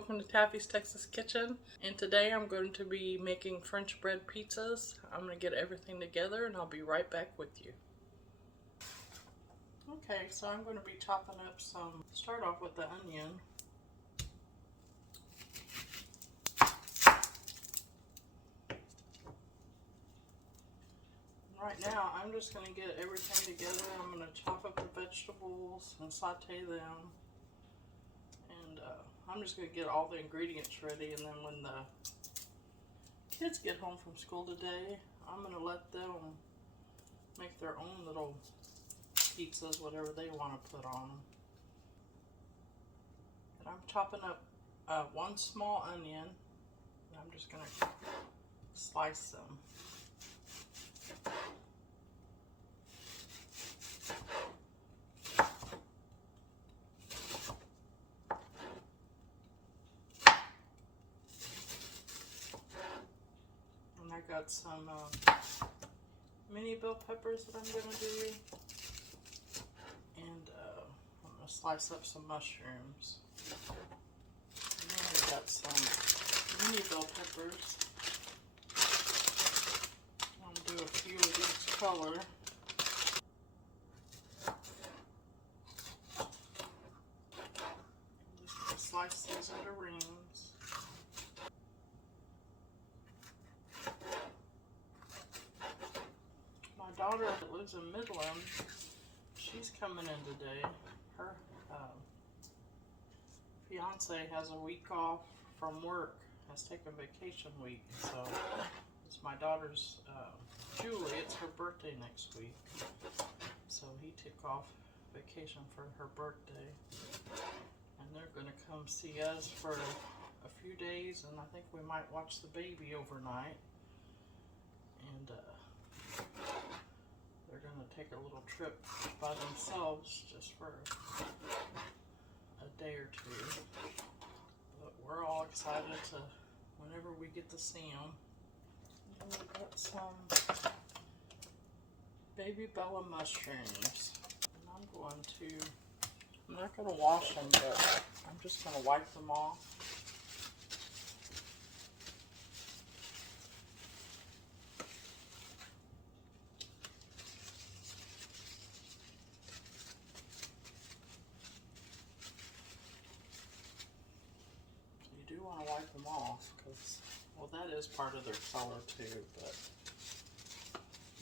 welcome to Taffy's Texas Kitchen, and today I'm going to be making French bread pizzas. I'm going to get everything together and I'll be right back with you. Okay, so I'm going to be chopping up some, start off with the onion. Right now I'm just going to get everything together. I'm going to chop up the vegetables and saute them. And I'm just going to get all the ingredients ready, and then when the kids get home from school today, I'm going to let them make their own little pizzas, whatever they want to put on them. And I'm chopping up one small onion, and I'm just going to slice them. And I got some mini bell peppers that I'm going to do. And I'm going to slice up some mushrooms. And then I got some mini bell peppers. I'm going to do a few of each color. I'm just going to slice these into rings. My daughter that lives in Midland, she's coming in today. Her fiance has a week off from work, has taken vacation week, so it's my daughter's, Julie, it's her birthday next week, so he took off vacation for her birthday, and they're going to come see us for a few days, and I think we might watch the baby overnight, and they're going to take a little trip by themselves just for a day or two. But we're all excited to whenever we get to see them. And we got some baby Bella mushrooms. And I'm not going to wash them, but I'm just going to wipe them off. You do want to wipe them off because, well, that is part of their color too, but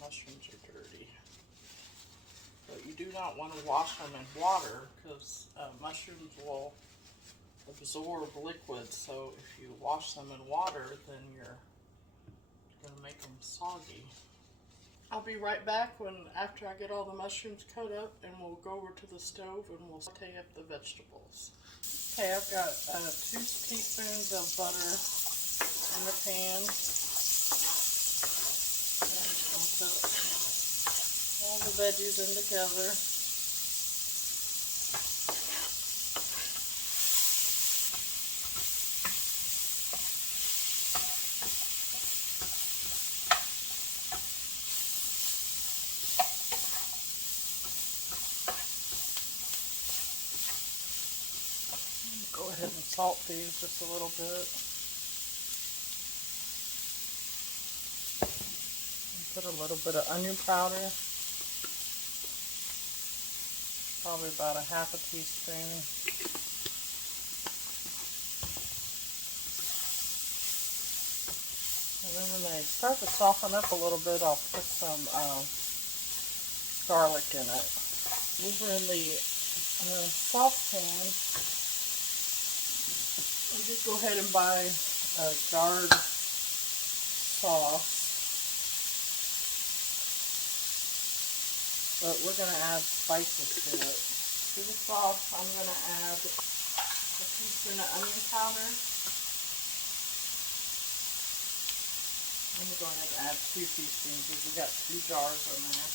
mushrooms are dirty. But you do not want to wash them in water because mushrooms will absorb liquid, so if you wash them in water, then you're going to make them soggy. I'll be right back after I get all the mushrooms cut up, and we'll go over to the stove and we'll saute up the vegetables. Okay, I've got 2 teaspoons of butter in the pan. And I'll put all the veggies in together. Go ahead and salt these just a little bit. And put a little bit of onion powder. Probably about a half a teaspoon. And then when they start to soften up a little bit, I'll put some garlic in it. Over in the saucepan, I did go ahead and buy a jarred sauce, but we're going to add spices to it. To the sauce, I'm going to add a teaspoon of onion powder. I'm going to add 2 teaspoons because we got 2 jars in there.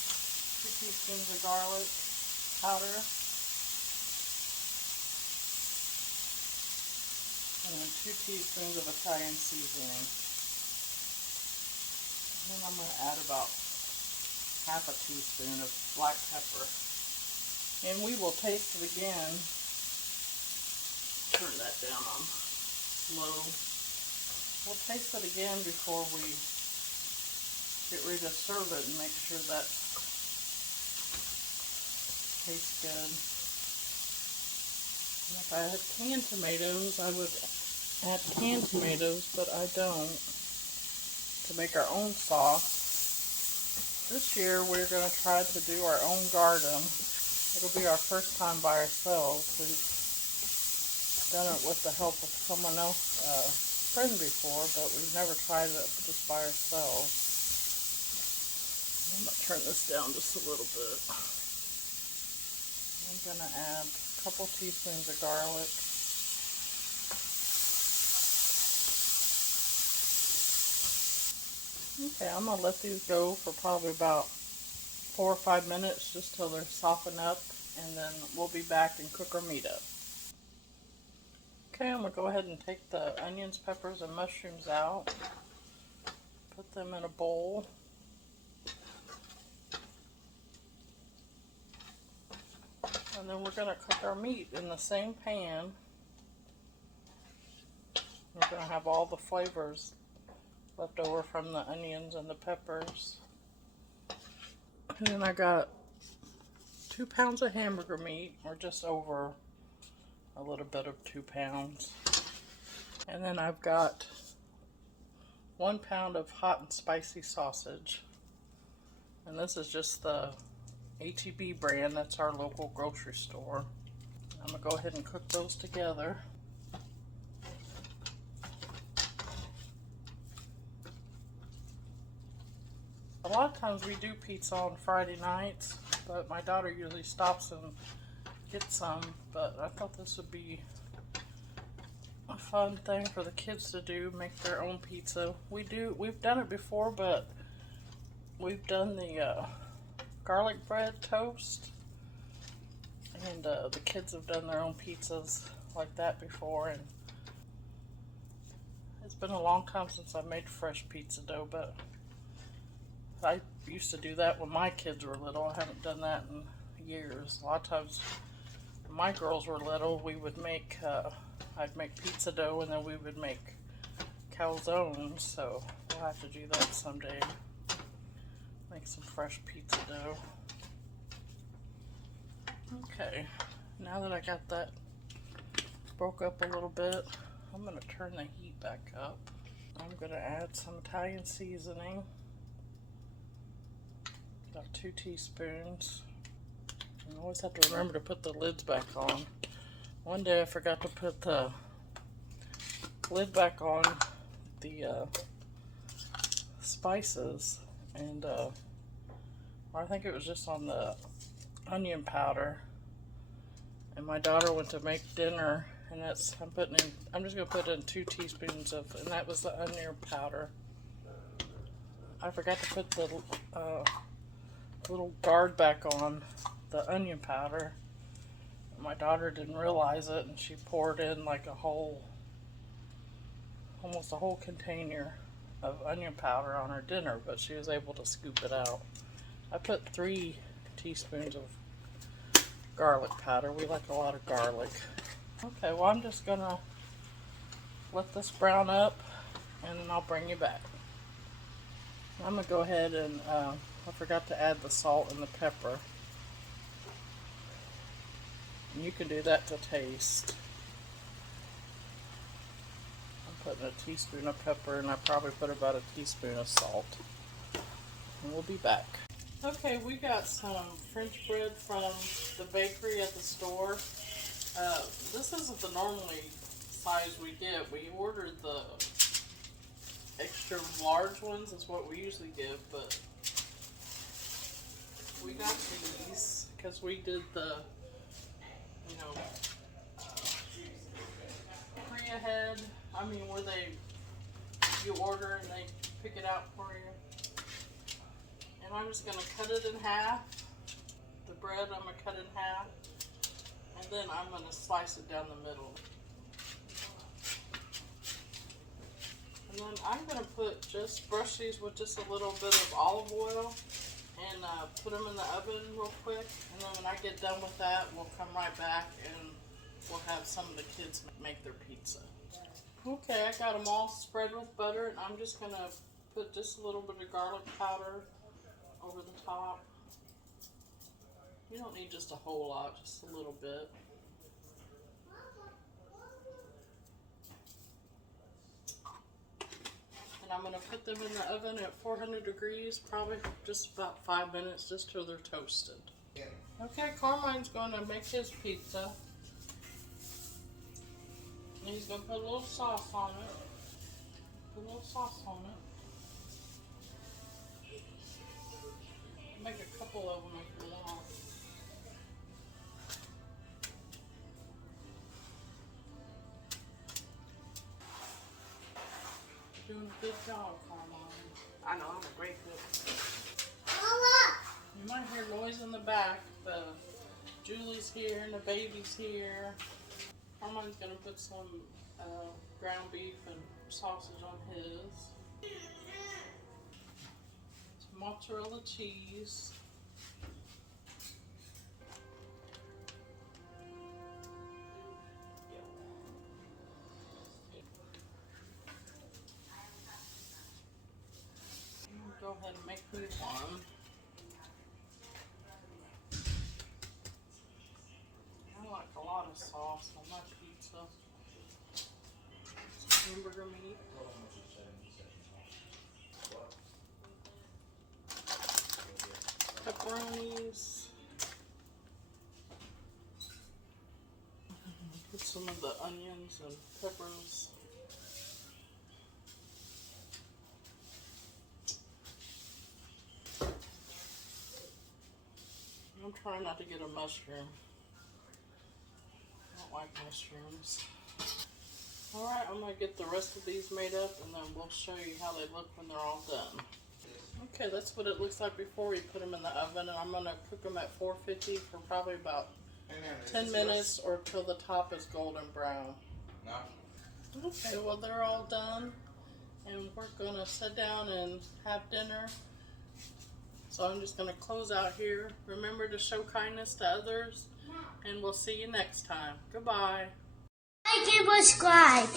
2 teaspoons of garlic powder. And then 2 teaspoons of Italian seasoning. And then I'm going to add about half a teaspoon of black pepper. And we will taste it again. Turn that down on low. We'll taste it again before we get ready to serve it and make sure that tastes good. And if I had canned tomatoes, I would add canned tomatoes, but I don't, to make our own sauce. This year we're going to try to do our own garden. It'll be our first time by ourselves. We've done it with the help of someone else, friend before, but we've never tried it just by ourselves. I'm going to turn this down just a little bit. I'm going to add a couple teaspoons of garlic. Okay, I'm going to let these go for probably about 4 or 5 minutes just till they're softened up, and then we'll be back and cook our meat up. Okay, I'm going to go ahead and take the onions, peppers, and mushrooms out. Put them in a bowl. And then we're going to cook our meat in the same pan. We're going to have all the flavors left over from the onions and the peppers. And then I got 2 pounds of hamburger meat, or just over a little bit of 2 pounds. And then I've got 1 pound of hot and spicy sausage. And this is just the HEB brand. That's our local grocery store. I'm going to go ahead and cook those together. A lot of times we do pizza on Friday nights, but my daughter usually stops and gets some, but I thought this would be a fun thing for the kids to do, make their own pizza. We've done it before, but we've done the garlic bread toast, and the kids have done their own pizzas like that before, and it's been a long time since I made fresh pizza dough, but I used to do that when my kids were little. I haven't done that in years. A lot of times when my girls were little, we would make, I'd make pizza dough, and then we would make calzones, so we'll have to do that someday. Make some fresh pizza dough. Okay, now that I got that broke up a little bit, I'm going to turn the heat back up. I'm going to add some Italian seasoning. About 2 teaspoons. I always have to remember to put the lids back on. One day I forgot to put the lid back on the spices, and I think it was just on the onion powder. And my daughter went to make dinner, and I'm just gonna put in 2 teaspoons of, and that was the onion powder. I forgot to put the little guard back on the onion powder. My daughter didn't realize it, and she poured in like almost a whole container of onion powder on her dinner, but she was able to scoop it out. I put 3 teaspoons of garlic powder. We like a lot of garlic. Okay, well, I'm just gonna let this brown up, and then I'll bring you back. I'm gonna go ahead and I forgot to add the salt and the pepper. And you can do that to taste. I'm putting a teaspoon of pepper, and I probably put about a teaspoon of salt. And we'll be back. Okay, we got some French bread from the bakery at the store. This isn't the normally size we get. We ordered the extra large ones. That's what we usually give, but we got these because we did the, pre-ahead. I mean, where you order and they pick it out for you. And I'm just going to cut it in half. The bread, I'm going to cut in half. And then I'm going to slice it down the middle. And then I'm going to brush these with just a little bit of olive oil, and put them in the oven real quick. And then when I get done with that, we'll come right back and we'll have some of the kids make their pizza. Okay, I got them all spread with butter, and I'm just gonna put just a little bit of garlic powder over the top. You don't need just a whole lot, just a little bit. And I'm gonna put them in the oven at 400 degrees, probably just about 5 minutes, just till they're toasted. Okay, Carmine's gonna make his pizza. And he's gonna put a little sauce on it. Put a little sauce on it. Make a couple of them if you want. Doing a good job, Carmine. I know, I'm a great cook. You might hear noise in the back. Julie's here and the baby's here. Carmine's gonna put some ground beef and sausage on his. Some mozzarella cheese. Go ahead and make me one. I like a lot of sauce on my pizza. Some hamburger meat. Pepperonis. Put some of the onions and peppers. I'm trying not to get a mushroom. I don't like mushrooms. Alright, I'm going to get the rest of these made up and then we'll show you how they look when they're all done. Okay, that's what it looks like before we put them in the oven, and I'm going to cook them at 450 for probably about 10 minutes or till the top is golden brown. No. Okay, well they're all done and we're going to sit down and have dinner. So I'm just going to close out here. Remember to show kindness to others, and we'll see you next time. Goodbye. Like and subscribe.